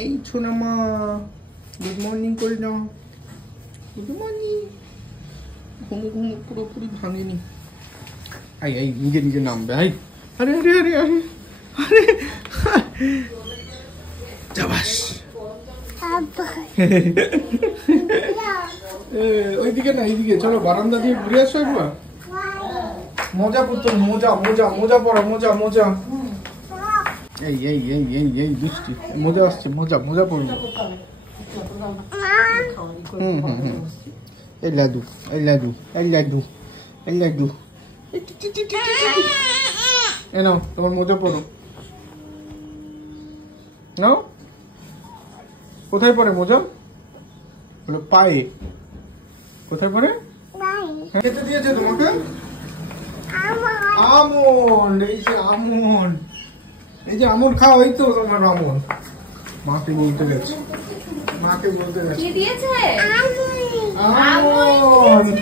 এই সোনামা good morning করে নাও। Good morning. ঘুমো ঘুমো পুরোপুরি ভাঙেনি। আই আই নিজে নিজে নামবে। আই আরে আরে আরে আরে আরে যাবাস। ওইদিকে না এইদিকে চলো, বারান্দা দিয়ে ঘুরে আসো একবার। মোজা পরতো, মোজা মোজা মোজা পরো, মোজা মোজা। এই এই এই এই এই দুষ্টি, মোজা আসছে, মোজা মোজা পরবো। এই লাডু এই লাডু এই লাডু এই লাডু। এ নাও তোমার মোজা পরো। নাও। কোথায় পরে মোজা? বলো পায়ে। কোথায় পরে? খেতে দিয়েছে তোমাকে আমন্ড। এই যে আমন্ড, এই যে আমন্ড খাও। এই তো তোমার আমন্ড। মাকে বলতে গেছে, মাকে বলতে গেছে কি দিয়েছে? আমন্ড।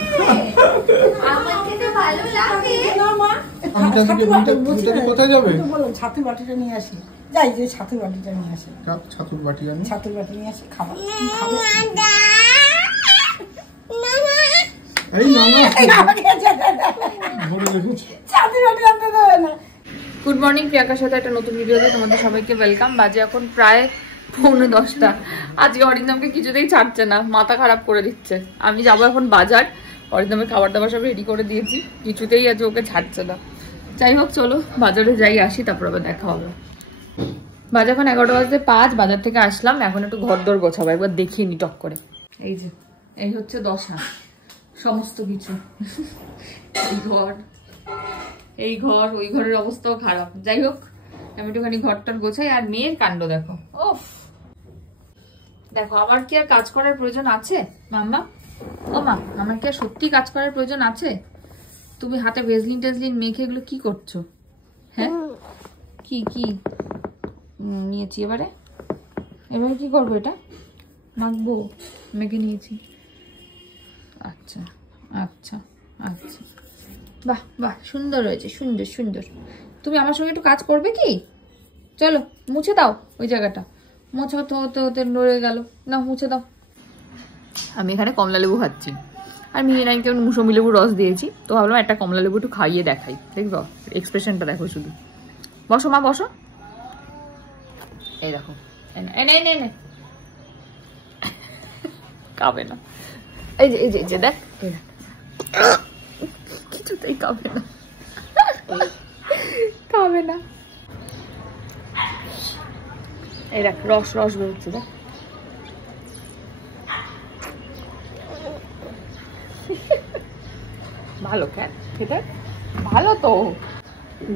আমার খেতে ভালো লাগে না মা। কোথায় যাবে? ছাতুর বাটিটা নিয়ে আসি। যাই যে ছাতুর বাটিটা নিয়ে আসি। ছাতুর বাটি আনি। ছাতুর বাটি নিয়ে আসি, খাবার। এই গুড মর্নিং, প্রিয়াঙ্কার সাথে একটা নতুন ভিডিওতে তোমাদের সবাইকে ওয়েলকাম। বাজে এখন প্রায় 9:45। আজকে অরিন্দমকে কিছুতেই ছাড়ছে না, মাথা খারাপ করে দিচ্ছে। আমি যাবো এখন বাজার, অরিন্দমের খাবার দাবার সব রেডি করে দিয়েছি, কিছুতেই আজ ওকে ছাড়ছে না। যাই হোক চলো বাজারে যাই, আসি, তারপর আবার দেখা হবে। বাজার এখন 11:05, বাজার থেকে আসলাম। এখন একটু ঘর দর গোছাবো, একবার দেখিয়ে নি টক করে। এই যে এই হচ্ছে দশা, সমস্ত কিছু। এই ঘর ওই ঘরের অবস্থাও খারাপ। যাই হোক আমি একটুখানি ঘরটার গোছাই। আর মেয়ের কাণ্ড দেখো, ওফ দেখো। আমার কি আর কাজ করার প্রয়োজন আছে মাম্মা? ও মা, আমার কি আর সত্যি কাজ করার প্রয়োজন আছে? তুমি হাতে ভেজলিন টেজলিন মেখে এগুলো কি করছো? হ্যাঁ কি কি নিয়েছি এবারে? এবারে কি করবো? এটা মাখবো, মেখে নিয়েছি। আচ্ছা আচ্ছা আচ্ছা, বাহ বাহ, সুন্দর হয়েছে, সুন্দর সুন্দর। তুমি আমার সঙ্গে একটু কাজ করবে কি? চলো মুছে দাও ওই জায়গাটা। মুছে হতে হতে হতে নড়ে গেল, না মুছে দাও। আমি এখানে কমলা লেবু খাচ্ছি, আর মিহিনাইকে মুসম্বি লেবুর রস দিয়েছি। তো ভাবলাম একটা কমলা লেবু একটু খাইয়ে দেখাই, দেখবো এক্সপ্রেশনটা দেখো শুধু। বসো মা বসো। এই দেখো, এনে এনে এনে খাবে না। এই যে এই যে এই যে দেখ, এই দেখ, কিছুতেই খাবে না, খাবে না। এই দেখ রস রস বেরোচ্ছে, দেখ। ভালো খেতে ভালো তো।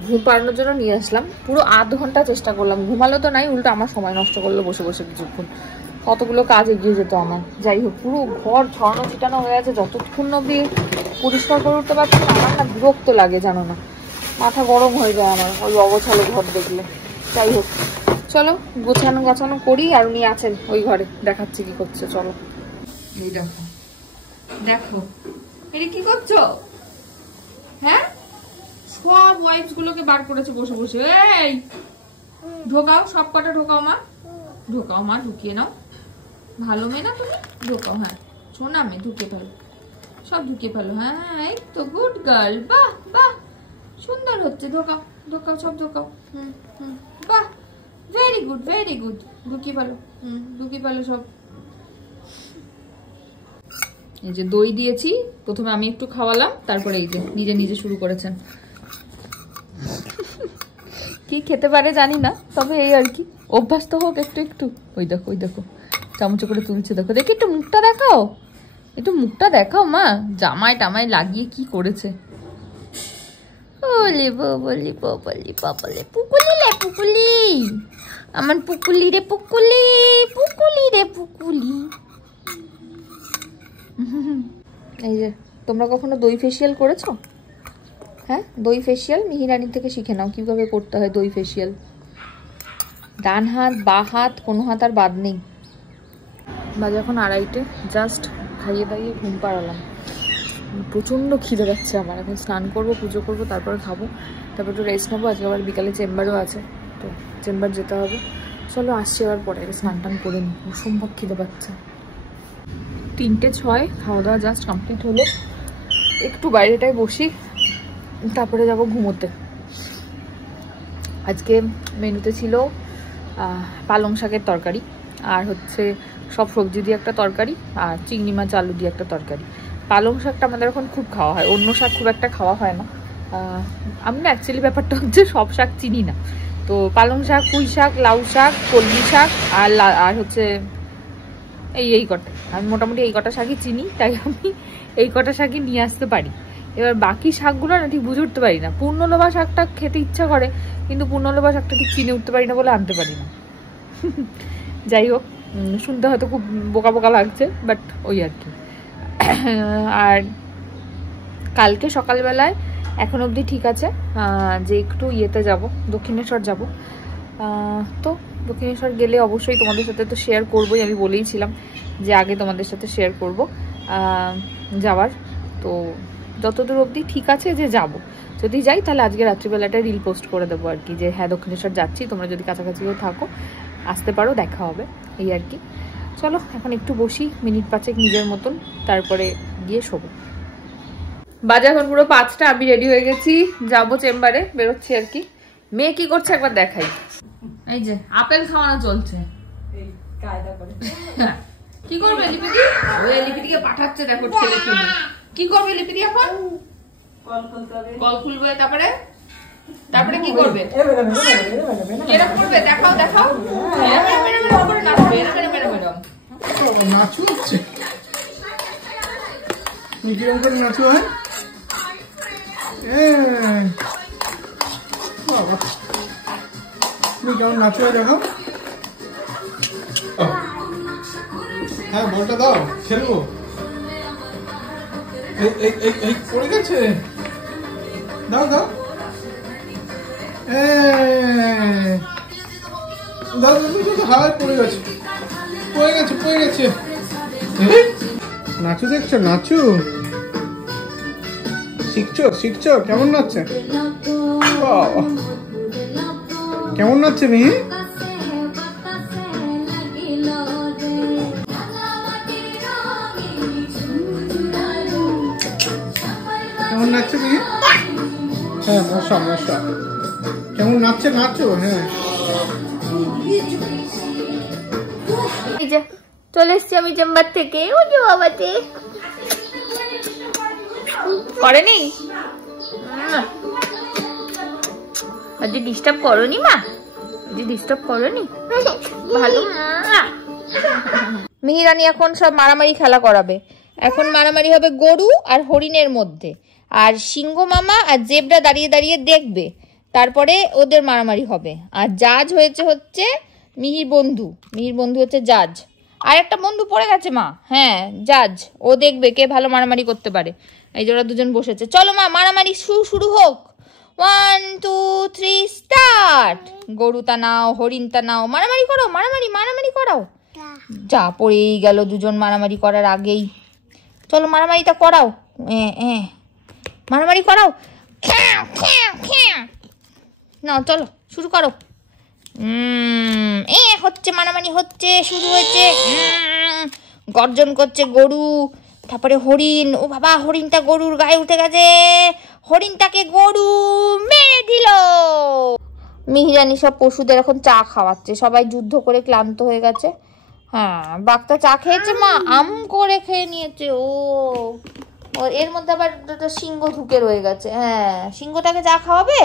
ঘুম পাড়ানোর জন্য নিয়ে আসলাম, পুরো আধ ঘন্টা চেষ্টা করলাম, ঘুমালো তো নাই, উল্টো আমার সময় নষ্ট করলো বসে বসে কিছুক্ষণ। কতগুলো কাজ এগিয়ে যেত আমার। যাই হোক, পুরো ঘর ছড়ানো ছিটানো হয়ে আছে, যতক্ষণ অব্দি পরিষ্কার করে উঠতে পারছি না আমার না বিরক্ত লাগে, জানো না, মাথা গরম হয়ে যায় আমার ওই অগোছালো ঘর দেখলে। যাই হোক চলো গোছানো গাছানো করি। আর উনি আছেন ওই ঘরে, দেখাচ্ছি কি করছে, চলো। এই দেখো দেখো, এটা কি করছো? হ্যাঁ, সব ওয়াইপস গুলোকে বার করেছে বসে বসে। এই ঢোকাও, সব কটা ঢোকাও মা, ঢোকাও মা, ঢুকিয়ে নাও। ভালো মেয়ে না তুমি, ঢোকাও। হ্যাঁ শোনা মেয়ে, ঢুকে ফেলো, সব ঢুকিয়ে ফেলো। হ্যাঁ এই তো গুড গার্ল, বাহ বাহ, সুন্দর হচ্ছে। ঢোকাও ঢোকাও, সব ঢোকাও। হুম হুম, বাহ, ভেরি গুড ভেরি গুড। ঢুকিয়ে ফেলো, ঢুকিয়ে ফেলো সব। এই যে দই দিয়েছি, প্রথমে আমি একটু খাওয়ালাম, তারপরে এই যে নিজে নিজে শুরু করেছেন। কি খেতে পারে জানি না, তবে এই আর কি, অভ্যাস তো হোক একটু একটু। ওই দেখো ওই দেখো, চামচে করে তুলছে, দেখো দেখি, একটু মুখটা দেখাও, একটু মুখটা দেখাও মা। জামাই টামাই লাগিয়ে কি করেছে। ওলে বলি বলি বাবলে, পুকুলি রে পুকুলি, আমার পুকুলি রে পুকুলি, পুকুলি রে পুকুলি। এই যে তোমরা কখনো দই ফেসিয়াল করেছো? হ্যাঁ দই ফেসিয়াল মিহিরানির থেকে শিখে নাও কিভাবে করতে হয় দই ফেসিয়াল। ডান হাত বা হাত কোনো হাত আর বাদ নেই। বাজে এখন 2:30, জাস্ট খাইয়ে দাইয়ে ঘুম পাড়ালাম। প্রচণ্ড খিদে যাচ্ছে আমার, এখন স্নান করবো, পুজো করবো, তারপরে খাবো, তারপর একটু রেস্ট নেবো। আজকে আবার বিকালে চেম্বারও আছে, তো চেম্বার যেতে হবে। চলো আসছি এবার পরে, স্নান টান করে নি, অসম্ভব খিদে পাচ্ছে। 3:06, খাওয়া দাওয়া জাস্ট কমপ্লিট হলো। একটু বাইরেটায় বসি, তারপরে যাব ঘুমোতে। আজকে মেনুতে ছিল পালং শাকের তরকারি, আর হচ্ছে সব সবজি দিয়ে একটা তরকারি, আর চিংড়ি মাছ আলু দিয়ে একটা তরকারি। পালং শাকটা আমাদের এখন খুব খাওয়া হয়, অন্য শাক খুব একটা খাওয়া হয় না। আমি না অ্যাকচুয়ালি ব্যাপারটা হচ্ছে সব শাক চিনি না, তো পালং শাক, পুঁই শাক, লাউ শাক, কলমি শাক আর হচ্ছে এই কটা, আমি মোটামুটি এই কটা শাকই চিনি, তাই আমি এই কটা শাকই নিয়ে আসতে পারি। এবার বাকি শাকগুলো না ঠিক বুঝে উঠতে পারি না। পূর্ণলোভা শাকটা খেতে ইচ্ছা করে, কিন্তু পূর্ণলোভা শাকটা ঠিক চিনে উঠতে পারি না বলে আনতে পারি না। যাই হোক, শুনতে হয়তো খুব বোকা বোকা লাগছে, বাট ওই আর কি। আর কালকে সকালবেলায় এখন অবধি ঠিক আছে যে একটু ইয়েতে যাব, দক্ষিণেশ্বর যাব। তো দক্ষিণেশ্বর গেলে অবশ্যই তোমাদের সাথে তো শেয়ার করবোই, আমি বলেইছিলাম যে আগে তোমাদের সাথে শেয়ার করব যাওয়ার। তো যতদূর অবধি ঠিক আছে যে যাব, যদি যাই তাহলে আজকে রাত্রিবেলাটা রিল পোস্ট করে দেবো আর কি, যে হ্যাঁ দক্ষিণেশ্বর যাচ্ছি, তোমরা যদি কাছাকাছিও থাকো আসতে পারো, দেখা হবে, এই আর কি। চলো এখন একটু বসি, মিনিট 5 নিজের মতন, তারপরে গিয়ে শোবো। বাজে এখন পুরো 5টা, আমি রেডি হয়ে গেছি, যাবো চেম্বারে, বেরোচ্ছি আর কি। মেয়ে কি করছে একবার দেখাই। এই যে আপেল খাওয়ানো চলছে, কি করবে লিপিদি? ওই লিপিদিকে পাঠাচ্ছে, দেখো ছেলেকে। কি করবে লিপিদি এখন? কল খুলবে, তারপরে কি করবে? এরকম করবে, দেখাও দেখাও, নাচু হচ্ছে, কিরকম করে নাচু হয় বাবা, তুমি কেমন নাচু হয় দেখাও। হ্যাঁ বলটা দাও, খেলবো। এই পড়ে গেছে, দাও দাও দাও, হাওয়ায় পড়ে গেছে, পড়ে গেছে। নাচু দেখছো, নাচু শিখছো কেমন নাচছে, কেমন নাচছে মিহি? কেমন নাচছে মিহি? হ্যাঁ মশা কেমন নাচছে, নাচো। হ্যাঁ চলে এসছি আমি চেম্বার থেকে। ও যে বাবাতে করেনি, আজকে ডিস্টার্ব করোনি মা, আজকে ডিস্টার্ব করোনি, ভালো। মিহিরানি এখন সব মারামারি খেলা করাবে। এখন মারামারি হবে গরু আর হরিণের মধ্যে, আর সিংহ মামা আর জেব্রা দাঁড়িয়ে দাঁড়িয়ে দেখবে, তারপরে ওদের মারামারি হবে। আর জাজ হচ্ছে মিহির বন্ধু হচ্ছে জাজ, আর একটা বন্ধু পড়ে গেছে মা, হ্যাঁ জাজ, ও দেখবে কে ভালো মারামারি করতে পারে। এই যে ওরা দুজন বসেছে, চলো মা মারামারি শুরু হোক। 1 2 3 স্টার্ট। গরু টানাও, হরিণ টানাও, মারামারি করাও। যা পড়েই গেল দুজন মারামারি করার আগেই। চলো মারামারিটা করাও, মারামারি করাও, না চলো শুরু করো। হচ্ছে মারামারি হচ্ছে, শুরু হয়েছে। গর্জন করছে গরু, তারপরে হরিণ। ও বাবা, হরিণটা গরুর গায়ে উঠে গেছে, হরিণটাকে গরু মেরে দিল। মিহিরানি সব পশুদের এখন চা খাওয়াচ্ছে, সবাই যুদ্ধ করে ক্লান্ত হয়ে গেছে। হ্যাঁ বাঘটা চা খেয়েছে মা, আম করে খেয়ে নিয়েছে। ও এর মধ্যে আবার সিংহ ঢুকে রয়ে গেছে। হ্যাঁ সিংহটাকে চা খাওয়াবে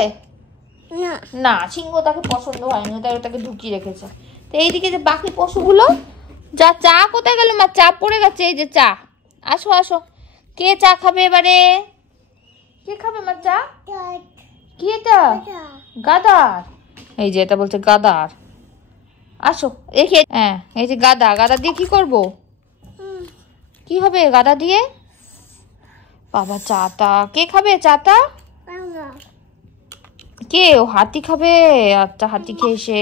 না, সিংহ তাকে পছন্দ হয়নি, তাই ওটাকে ঢুকিয়ে রেখেছে। তো এইদিকে যে বাকি পশুগুলো, যা চা কোথায় গেল মা? চা পড়ে গেছে, এই যে চা। আসো কে চা খাবে এবারে? কে খাবে মা চা? কি এটা? গাদার। এই যে এটা বলছে গাদার। আসো রেখে, হ্যাঁ এই যে গাদা দিয়ে কি করব? কি হবে গাদা দিয়ে? বাবা চাটা কে খাবে? চাটা কে? ও হাতি খাবে। আচ্ছা হাতি খেয়েছে,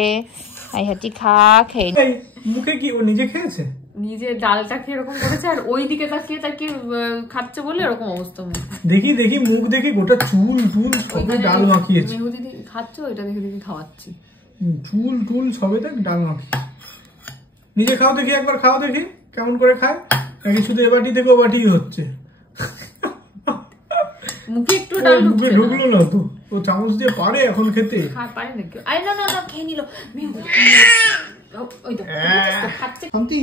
এই হাতি খেয়ে মুখে কি ও নিজে খেয়েছে, নিজে ডালটা খেয়ে এরকম করেছে, আর ওই দিকে তাকিয়ে খাচ্ছে বলে এরকম অবস্থা। দেখি মুখ দেখি গোটা চুল সব ডাল মাখিয়েছে। মেহু দিদি খাচ্ছে, ওইটা দেখে খাওয়াচ্ছি। ঝুল টুল সবে দেখ ডাঙা। নিজে খাও দেখি, একবার খাও দেখি কেমন করে খায়, নাকি শুধু এ বাটি থেকে ও বাটি হচ্ছে। মুখে একটু ডাল মুখে ঢুকলো না তো, ও চামচ দিয়ে পারে এখন খেতে? হ্যাঁ পারে নাকি? আরে না না না, খেয়ে নিল। ওই তো খাচ্ছে। শান্তি,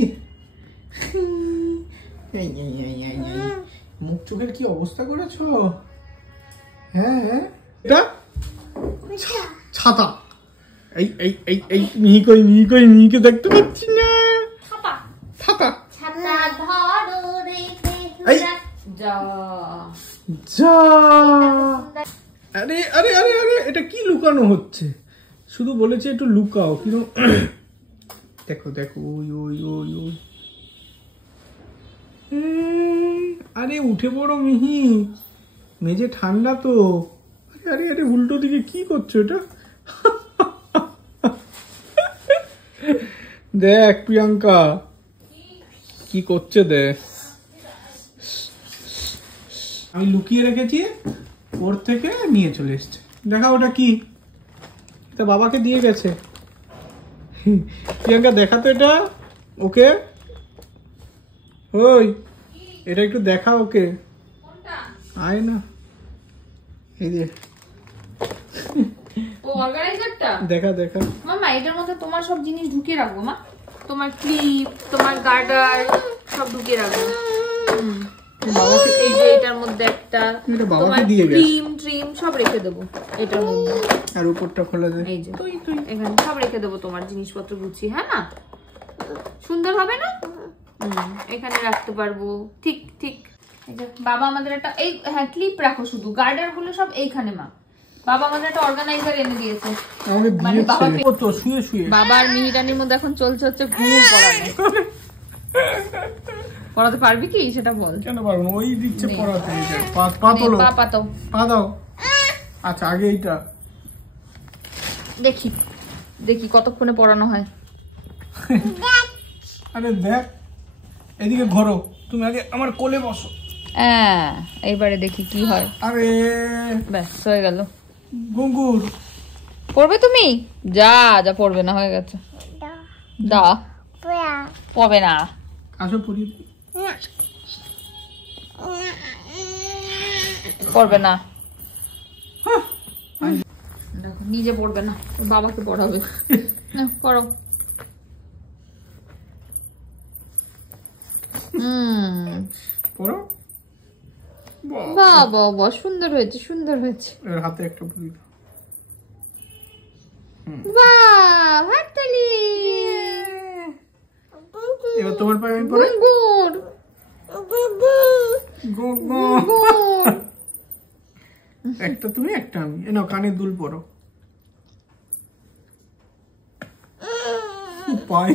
মুখ চোখের কি অবস্থা করেছো? হ্যাঁ এটা ছাতা। এই এই এই এই মিহি কই মিহিকে দেখতে পাচ্ছি না। ছাতা ছাতা ছাতা ধরো রেখে এই যা যা। আরে আরে আরে আরে এটা কি লুকানো হচ্ছে? শুধু বলেছে একটু লুকাও, কিন্তু দেখো দেখো ওই ওই ওই ওই। আরে উঠে পড়ো মিহি, মেঝে ঠান্ডা তো। আরে আরে আরে উল্টো দিকে কি করছো এটা? দেখ প্রিয়াঙ্কা কি করছে দেখ। আমি লুকিয়ে রেখেছি, ওর থেকে নিয়ে চলে এসছে। দেখা ওটা কি, এটা বাবাকে দিয়ে গেছে। প্রিয়াঙ্কা দেখা তো এটা ওকে, ওই এটা একটু দেখা ওকে। আয় না, এই যে ও অর্গানাইজারটা দেখা দেখা। মামা এটার মধ্যে তোমার সব জিনিস ঢুকিয়ে রাখবো মা, তোমার ক্লিপ, তোমার গার্ডার সব ঢুকিয়ে রাখবো। এই যে এটার মধ্যে একটা তোমার ক্রিম সব রেখে দেবো এটার মধ্যে। আর উপরটা খোলা যায়, এই যে এখানে সব রেখে দেবো তোমার জিনিসপত্র গুছিয়ে। হ্যাঁ না, সুন্দর হবে না? এখানে রাখতে পারবো। ঠিক ঠিক। বাবা আমাদের একটা এই হ্যাঁ ক্লিপ রাখো, শুধু গার্ডার গুলো সব এইখানে। মা বাবা আমাদের একটা অর্গানাইজার এনে দিয়েছে। মানে বাবার মিহিটানির মধ্যে এখন চলছে হচ্ছে ঘুম পড়ানো। পড়াতে পারবি কি সেটা বল। কেন পারবো না, ওই দিচ্ছে পড়াতে। পা তোলো, পা দাও। আচ্ছা আগে এইটা দেখি দেখি কতক্ষণে পড়ানো হয়। আরে দেখ, এদিকে ঘোরো, তুমি আগে আমার কোলে বসো। হ্যাঁ এইবারে দেখি কি হয়। আরে ব্যাস হয়ে গেল। গুঙ্গুর পড়বে তুমি? যা যা পড়বে না, হয়ে গেছে। দা পড়বে না, আসো পড়িয়ে। পড়বে না, দেখো নিজে পড়বে না, ওর বাবাকে পড়াবে। পড়ো। পড়ো। বাহ বাহ বাহ, সুন্দর হয়েছে সুন্দর হয়েছে। হাতে একটা পড়ি দাও। বাহ হাততালি। এবার তোমার পায়ে আমি পড়ে। গুড় একটা তুমি একটা আমি। এ নাও কানে দুল পরো। পায়ে